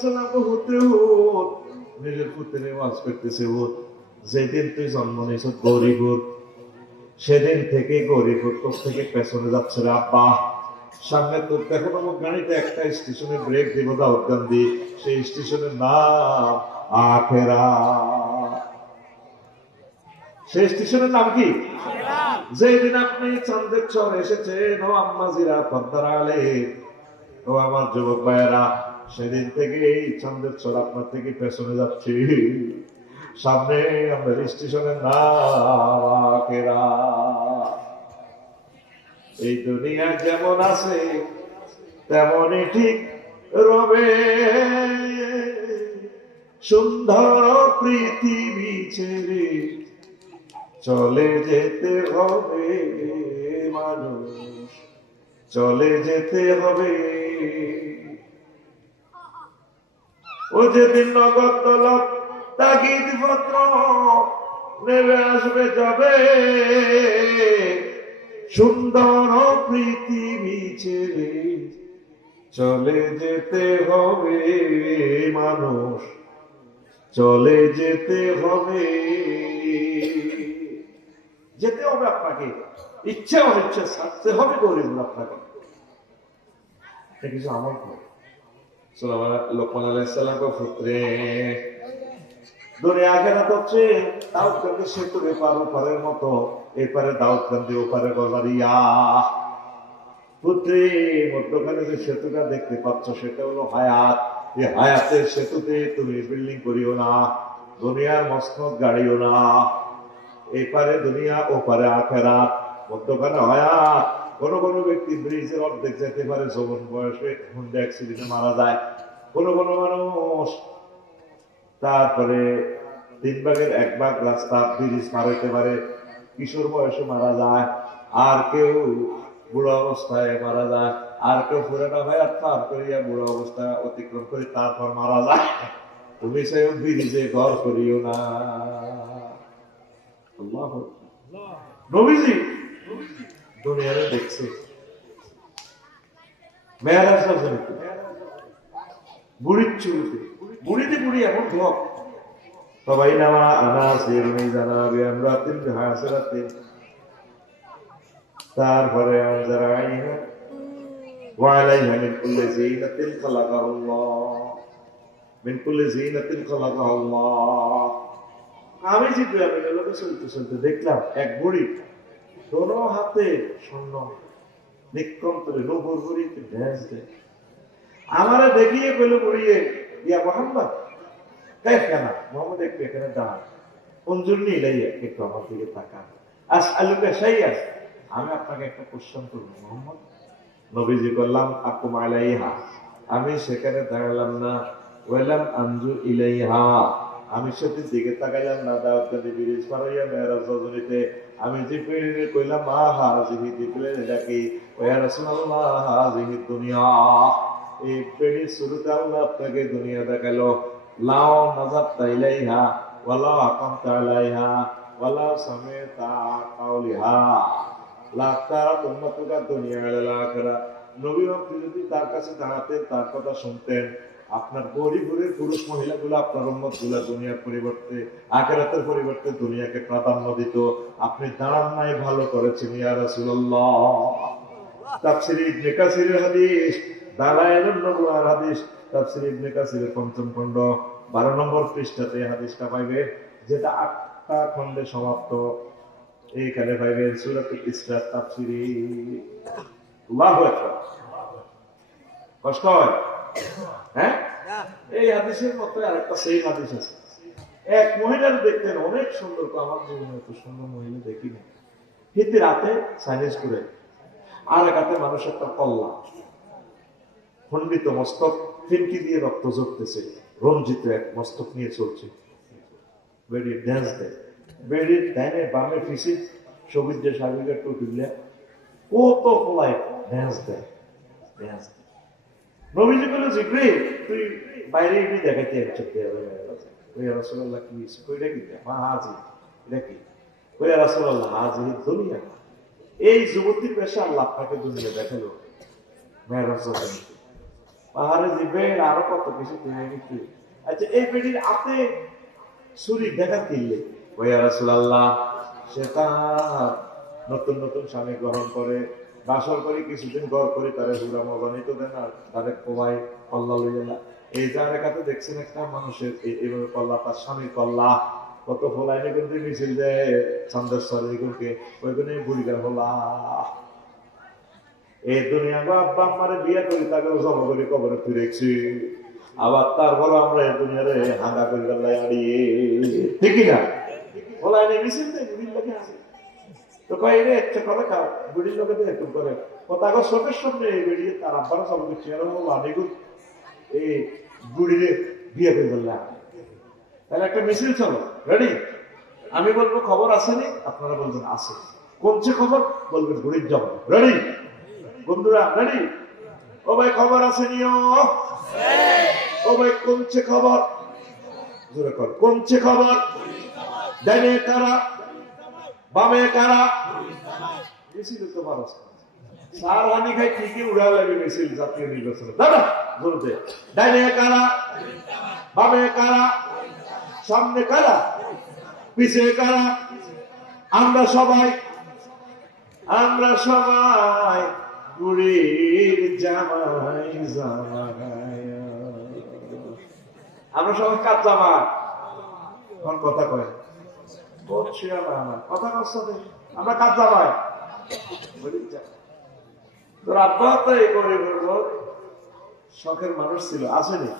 সাল্লাল্লাহু পুত্রে নিজের পুত্রে ওয়াজ করতেছে, যেদিন তুই জন্ম নিয়েছ গরিব, সেদিন থেকে গরিব থেকে পেছনে যাচ্ছে রে আব্বা। সামনে তো দেখো আমার গাড়িটা একটা স্টেশনে ব্রেক দিব দাউদ গান্ধী, সেই স্টেশনের নাম আখেরা। সেই স্টেশনের নাম কি? যেদিন আপনি চাঁদের চর এসেছেন ও আম্মাজিরা পর্দার আলে, ও আমার যুবক ভাইয়েরা, সেদিন থেকে এই চাঁদের চর আপনার থেকে পেছনে যাচ্ছে। সামনে আমাদের স্টেশনের নাম আখেরা। এই দুনিয়া যেমন আছে তেমনই ঠিক রবে, সুন্দর পৃথিবী ছেড়ে চলে যেতে হবে মানুষ, চলে যেতে হবে। ও যেদিন নগদ তলব তাগিদ পত্র নেমে আসবে যাবে, সুন্দর পৃথিবী ছেড়ে চলে যেতে হবে মানুষ, চলে যেতে হবে। যেতে হবে আপনাকে, ইচ্ছা অনিচ্ছা ছাড়তে হবে গরিব আপনাকে। কিছু আমল করে লোকমান আলাইহিস সালাম পুত্রে দুনিয়া আখিরাত হচ্ছে দাউদ গান্ধী সেতুর এপার ওপারের মতো, এপারে দাউদ গান্ধী ওপারে গজারিয়া। পুত্রে মধ্যখানে যে সেতুটা দেখতে পাচ্ছ সেটা হলো হায়াত। এই হায়াতের সেতুতে তুমি বিল্ডিং করিও না, দুনিয়ার মসনদ গাড়িও না। এপারে দুনিয়া ওপারে আখেরাত, মধ্যখানে হায়াত। কোন কোন ব্যক্তি ব্রিজের অর্ধেক যেতে পারে যৌবন বয়সে হুন্ডা অ্যাক্সিডেন্টে মারা যায়। কোন কোন মানুষ তারপরে 1/3 রাস্তা ব্রিজ পার হইতে পারে, কিশোর বয়সে মারা যায়। আর কেউ বুড়ো অবস্থায় মারা যায়, আর কেউ পুরাটা ভাইয়াত পার করিয়া বুড়ো অবস্থা অতিক্রম করে তারপর মারা যায়। তুমি সে ব্রিজে ঘর করিও না। নবীজি দুনিয়ারে দেখছে মেয়েরাজ রাজনীতি, বুড়ির চুরিতে, বুড়িতে বুড়ি এমন ভোগ সবাই নামা আনা সেরুনি জানাবে আমরা তিন হাসরাতে। তারপরে যারা আইনা ওয়ালাইহা মিন কুল্লি জিনাতিন খালাকাহুল্লাহ, মিন কুল্লি জিনাতিন খালাকাহুল্লাহ। আমি জিব্রাইলের লোকে চলতে চলতে দেখলাম এক বুড়ি দোনো হাতে স্বর্ণ নিক্ষণ করে নবুর বুড়িতে ড্যান্স দেয়। আমারে দেখিয়ে পেল বুড়িয়ে, ইয়া মোহাম্মদ কেনা মোহাম্মদ একটু এখানে দাঁড়ান, অঞ্জলি ইলাইয়া একটু আমার দিকে তাকান, আসআলুকা শাইআন, আমি আপনাকে একটা কোশ্চেন করবো মোহাম্মদ। নবীজি বললাম আকুম আলাইহা, আমি সেখানে দাঁড়ালাম না। ওয়ালাম আনজু ইলাইহা, আমি সেটির দিকে তাকাইলাম না। দাউদ গান্ধী ব্রিজ পার হইয়া মেরাজ রজনীতে আমি জিবরিলকে কইলাম মা হাযিহি, জিবরিল এটা কি? ওয়া রাসূলুল্লাহ হাযিহি দুনিয়া, এই পেড়ির শুরুতে আল্লাহ আপনাকে দুনিয়া দেখালো। লাও নাযারতা ইলাইহা ওয়ালা আকামতা আলাইহা ওয়ালা সামিতা কাওলিহা লাতারা উম্মাতুকা দুনিয়া আলাল আখিরা। নবী আপনি যদি তার কাছে দাঁড়াতেন, তার কথা শুনতেন, আপনার গরিবের পুরুষ মহিলাগুলো আপনার উম্মত গুলা দুনিয়ার পরিবর্তে আখিরাতের পরিবর্তে দুনিয়াকে প্রাধান্য দিত। আপনি দাঁড়ান নাই, ভালো করেছেন ইয়া রাসূলুল্লাহ। তাফসীর ইবনে কাসিরের হাদিস, দালায়েলুন নবুয়ার হাদিস, তাফসীর ইবনে কাসিরের ৫ম খণ্ড ১২ নম্বর পৃষ্ঠাতে হাদিসটা পাইবে, যেটা ৮টা খণ্ডে সমাপ্ত। এইখানে পাইবেন সূরাতুল ইসরা তাফসীরে। আল্লাহু আকবার। কষ্ট হয় হ্যাঁ? এই হাদিসের মতো আরেকটা সেই হাদিস আছে। এক মহিলার দেখতেন অনেক সুন্দর, আমার জীবনে এত সুন্দর মহিলা দেখিনি। হিতে রাতে সাইনেজ করে, আর এক হাতে মানুষ একটা কল্লা, খণ্ডিত মস্তক, ফিনকি দিয়ে রক্ত ঝরতেছে, রঞ্জিত এক মস্তক নিয়ে চলছে। বেডির ড্যান্স দেয়, বেডির ডাইনে বামে ফিসি সবুজ যে সাবিকের টুপিলে কত ফলাই ড্যান্স দেয়, ড্যান্স দেয়। নবীজি বলে জিবরিল তুই বাইরে এমনি দেখাইতে একচেতে ওই রাসূলুল্লাহ কি কইরা কি মা হাজি এটা কি? ওই রাসূলুল্লাহ হাজি দুনিয়া। এই যুবতীর পেশা আল্লাহ আপনাকে দুনিয়া দেখালো মেরাজ রজনীতে। পাহাড়ে দিবে আরো কত কিছু দিয়ে নিতে। আচ্ছা এই বেটির হাতে ছুরি দেখা কিনলে ওয়া রাসূলুল্লাহ, সে তার নতুন নতুন স্বামী গ্রহণ করে, বাসর করে কিছুদিন গড় করে তারে হুরা মজানি তো দেন আর তারে কোয়াই কল্লা লইয়া না। এই যার কাছে দেখছেন একটা মানুষের এইভাবে কল্লা, তার স্বামীর কল্লা কত ফলাইনে কিন্তু মিছিল দেয় সন্দেশ্বরের এগুলোকে, ওইখানে বুড়িগার হলা এই দুনিয়া গো আব্বা আমারে বিয়ে করি তাকে জমা করে কবরে ফিরেছি, আবার তারপর আমরা এই দুনিয়ারে হাঙ্গা করে গেলাই আড়িয়ে, ঠিকই না? ফলাইনে মিছিল দেয় বুড়ির লোকে আছে তো কয় রে একটা করে খাও, বুড়ির লোকে তো একটু করে ও তাকে চোখের সামনে বেরিয়ে তার আব্বারও সব কিছু এরকম বলবো আমি এই বুড়িরে বিয়ে করে ফেললাম। তাহলে একটা মিছিল চলো, রেডি? আমি বলবো খবর আসেনি, আপনারা বলবেন আছে। কোনছে খবর বলবেন বুড়ির জব, রেডি? বন্ধুরা রেডি? ও ভাই খবর আসেনি? ও ভাই কোনছে খবর? জোরে কর, কোনছে খবর? ডাইনে কারা, বামে কারা? মিছিল তো মানুষ সার হানি খাই ঠিকই উড়া লাগে মিছিল জাতীয় নির্বাচনে, দাদা বলতে ডাইনে কারা, বামে কারা, সামনে কারা, পিছিয়ে কারা? আমরা সবাই বুড়ির জামাই জামাই, আমরা সবাই কাজ জামাই। কোন কথা কয় কথা কষ্ট আমরা কাজ জামাই। তোর আব্বা তো এই করে শখের মানুষ ছিল, আসেনি?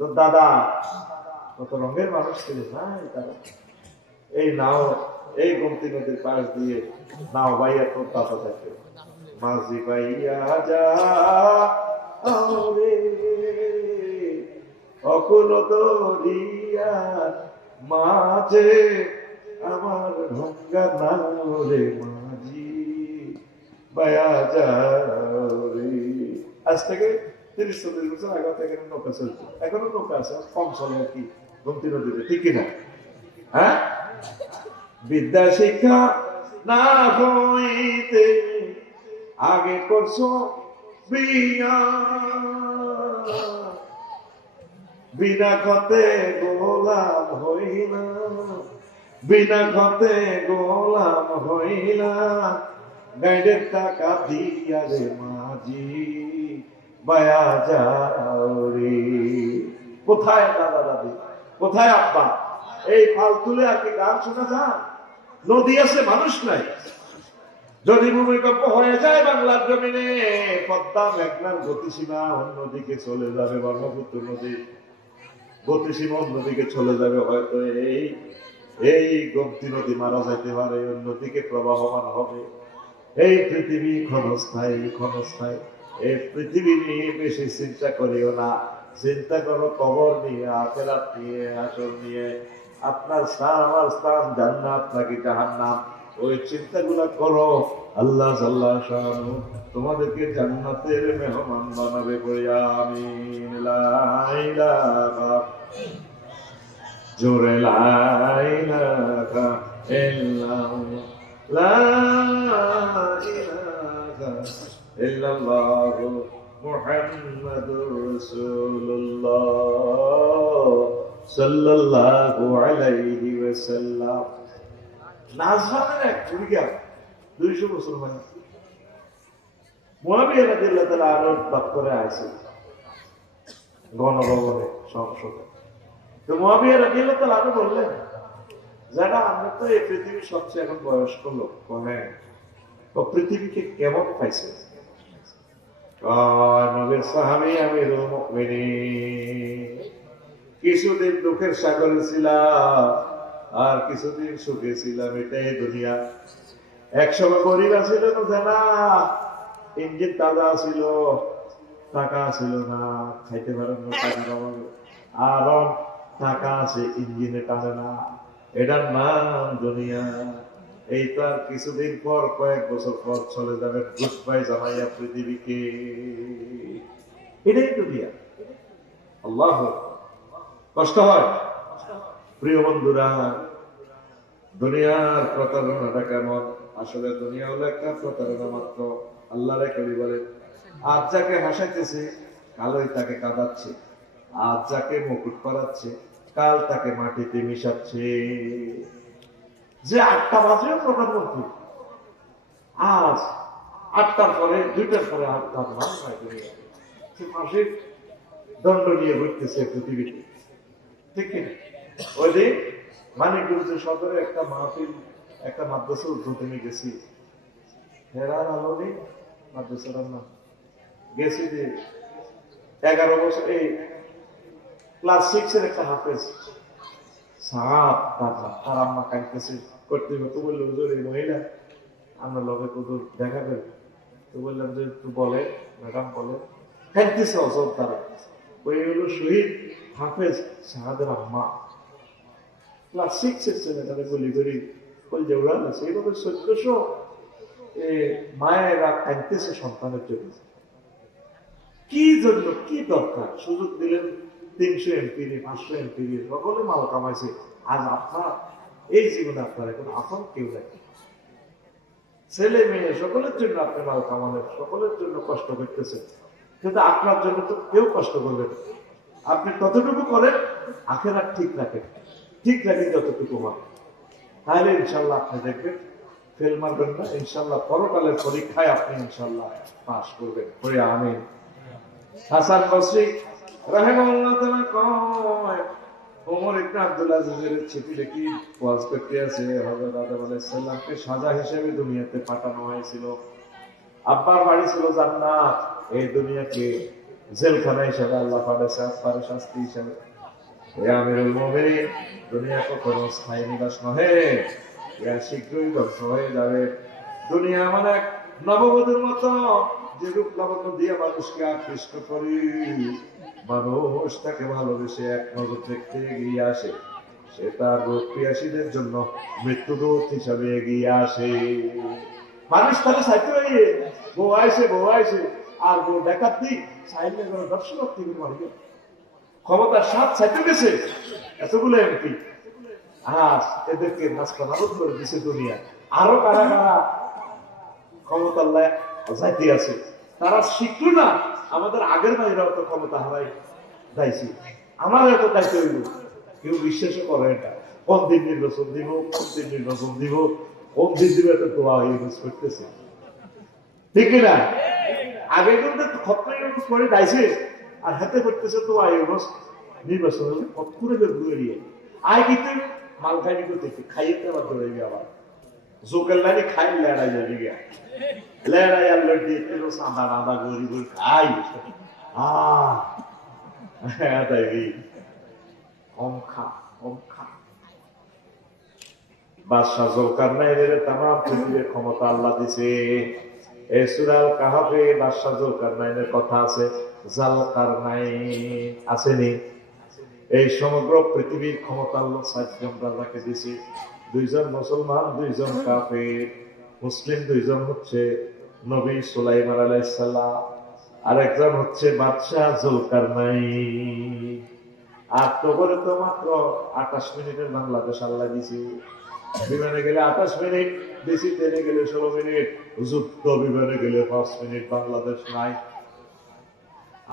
তোর দাদা কত রঙের মানুষ ছিল না? এই নাও এই গোমতী নদীর পাশ দিয়ে নাও বাইয়া তোর দাদা থাকে, মাঝি বাইয়া যা অকুল দরিয়া মাঝে আমার ভঙ্গা নাও রে মাঝি বাইয়া যাও রে। আজ থেকে 30-40 বছর আগে থেকে নৌকা চলছে, এখনো নৌকা আছে, কম চলে আর কি গোমতী নদীতে, ঠিক কিনা? হ্যাঁ, বিদ্যা শিক্ষা না হইতে আগে করছো বিয়া, বিনা খতে গোলাম হইলা, বিনা খতে গোলাম হইলা, গাইডের টাকা দিয়া রে মাঝি বায়া যাও রে। কোথায় দাদা দাদি, কোথায় আব্বা? এই ফাল তুলে আর কি গান শোনা যায়? নদী আছে, মানুষ নাই। যদি ভূমিকম্প হয়ে যায় বাংলার জমিনে, পদ্মা মেঘনার গতিসীমা অন্যদিকে চলে যাবে, ব্রহ্মপুত্র নদী গতিসীমা অন্যদিকে চলে যাবে, হয়তো এই গোমতী নদী মারা যাইতে পারে, অন্যদিকে প্রবাহমান হবে। এই পৃথিবী ক্ষণস্থায়ী, ক্ষণস্থায়ী। এই পৃথিবী নিয়ে বেশি চিন্তা করিও না, চিন্তা করো কবর নিয়ে, আখিরাত নিয়ে, আসর নিয়ে। আপনার স্থান আমার স্থান জান্নাত নাকি জাহান্নাম, ওই চিন্তাগুলা করো। আল্লাহ সাল্লাহ শানু তোমাদেরকে জান্নাতের মেহমান বানাবে বলিয়া আমিন। লা ইলাহা জোরে লা ইলাহা ইল্লাল্লাহ, লা ইলাহা ইল্লাল্লাহ মুহাম্মাদুর রাসূলুল্লাহ সাল্লাল্লাহু আলাইহি ওয়াসাল্লাম। নাজরানের এক বুড়িয়া 200 বছর মানে মুআবিয়া রাদিয়াল্লাহু তাআলা আনহু দপ্তরে আছে গণভবনে সংসদে। তো মুআবিয়া রাদিয়াল্লাহু তাআলা আনহু বললেন, যারা আমরা তো এই পৃথিবীর সবচেয়ে এখন বয়স্ক লোক, হ্যাঁ, তো পৃথিবীকে কেমন পাইছে? নবীর সাহাবী আমিরুল মুমিনিন, কিছুদিন দুঃখের সাগরে ছিলাম আর কিছুদিন সুখে ছিলাম, এটাই দুনিয়া। একসময় গরিব ছিল না, ইঞ্জিন তাজা ছিল, টাকা ছিল না, খাইতে পারেন না, আর টাকা আছে ইঞ্জিনে টানে না, এটার নাম দুনিয়া। এই তো আর কিছুদিন পর, কয়েক বছর পর চলে যাবে, গুড বাই জানাইয়া পৃথিবীকে। এটাই দুনিয়া। আল্লাহ কষ্ট হয় প্রিয় বন্ধুরা। দুনিয়ার প্রতারণাটা কেমন? আসলে দুনিয়া হলো একটা প্রতারণা মাত্র। আল্লাহর কবি বলেন, আজ যাকে হাসাইতেছে কালোই তাকে কাঁদাচ্ছে, আজ যাকে মুকুট পরাচ্ছে কাল তাকে মাটিতে মিশাচ্ছে। যে 8টা বাজেও প্রধানমন্ত্রী, আজ 8টার পরে 2টার পরে আর তার নাম নাই দুনিয়া। সে ফাঁসির দণ্ড নিয়ে ঘুরতেছে পৃথিবীতে, ঠিক কিনা? ওই দিন মানিকগঞ্জ সদরে একটা মাহফিল, একটা মাদ্রাসা উদ্বোধনে গেছি, হেরার আলো নেই মাদ্রাসার নাম, গেছি যে 11 বছর এই ক্লাস 6 এর একটা হাফেজ সাহাব, তার আম্মা কাঁদতেছে, কর্তৃপক্ষ বললো হুজুর এই মহিলা আমরা লগে কুকুর দেখা পেল, তো বললাম যে একটু বলে, ম্যাডাম বলে, কাঁদতেছে অজব তারা। ওই হলো শহীদ হাফেজ সাহাদের আম্মা, ক্লাস 6 এর ছেলেটাকে গুলি করি বল যে উড়াল আছে, এইভাবে 1400 মায়েরা কাঁদতেছে সন্তানের জন্য। কি জন্য, কি দরকার? সুযোগ দিলেন 300 এমপি, 500 এমপি, সকলে মাল কামাইছে। আজ আপনার এই জীবনে আপনার এখন আপন কেউ নাই, ছেলে মেয়ে সকলের জন্য আপনি মাল কামালেন, সকলের জন্য কষ্ট করতেছেন, কিন্তু আপনার জন্য তো কেউ কষ্ট করবেন। আপনি ততটুকু করেন, আখেরাত ঠিক রাখেন, ঠিক রাখেন যতটুকু হয়, তাহলে ইনশাল্লাহ আপনি দেখবেন ফেল মারবেন না, ইনশাল্লাহ পরকালের পরীক্ষায় আপনি ইনশাল্লাহ পাস করবেন। পড়ে আমিন। হাসান বসরি রাহিমাহুল্লাহ তাআলা কয়, ওমর ইবনে আব্দুল আজিজের চিঠি লিখি ওয়াজ করতে আছে, হযরত আদম আলাইহিস সালামকে সাজা হিসেবে দুনিয়াতে পাঠানো হয়েছিল। আব্বার বাড়ি ছিল জান্নাত, এই দুনিয়াকে জেলখানা হিসেবে আল্লাহ পাঠাইছে, আব্বার শাস্তি হিসেবে। হে আমিরুল মুমিনিন, দুনিয়া কখনো স্থায়ী নিবাস নহে, ইহা শীঘ্রই ধ্বংস হয়ে যাবে। দুনিয়া এমন এক নববধূর মতো, যে রূপ লাবণ্য দিয়ে মানুষকে আকৃষ্ট করি, মানুষ তাকে ভালোবেসে এক নজর দেখতে এগিয়ে আসে, সে তার রূপ পিয়াসীদের জন্য মৃত্যুদূত হিসাবে এগিয়ে আসে। মানুষ তাহলে সাইতে হয়ে বউ আইসে আর বউ দেখাচ্ছি সাইলে দর্শনার্থী মারবে, ক্ষমতার সাথ সাইতে গেছে এতগুলো এমপি, আজ এদেরকে নাস্তানাবুদ করে দিছে দুনিয়া। আরো কারা কারা ক্ষমতার যাইতে আছে, তারা শিখলো না আমাদের আগের ভাইরাও তো ক্ষমতা হারাই দাইছি, আমার এত দায়িত্ব হইল। কেউ বিশ্বাসও করে এটা, কোন দিন নির্বাচন দিব, কোন দিন নির্বাচন দিব, কোন দিন দিব, এত দোয়া ইউজ করতেছে, ঠিক না? আগে কিন্তু খতরা করে দাইছে আর হাতে করতেছে তো ইউজ নির্বাচন হলে কত করে বেরিয়ে আয়, কিন্তু মাল খাইনি করতে খাইয়ে আবার ধরে আবার জোকের লাইনে খাই লেড়াই যাবে গিয়া, লেড়াই আর লড়ি একটু সাদা আদা গড়ি গড়ি খাই কম খা কম খা। বাদশাহ জুলকারনাইনের তামাম পৃথিবীর ক্ষমতা আল্লাহ দিছে। এই সূরা আল কাহফে বাদশাহ জুলকারনাইনের কথা আছে, জালকারনাইন আসেনি? এই সমগ্র পৃথিবীর ক্ষমতা আল্লাহ 7 জন রাজাকে দিছে, 2 জন মুসলমান, 2 জন কাফের। মুসলিম 2 জন হচ্ছে নবী সুলাইমান আলাইহিস সালাম, আরেকজন হচ্ছে বাদশাহ জুলকারনাইন। আর তো করে তো মাত্র 28 মিনিটের বাংলাদেশ আল্লাহ দিছে। বিমানে গেলে 28 মিনিট, বেশি ট্রেনে গেলে 16 মিনিট, যুদ্ধ বিমানে গেলে 5 মিনিট, বাংলাদেশ নাই।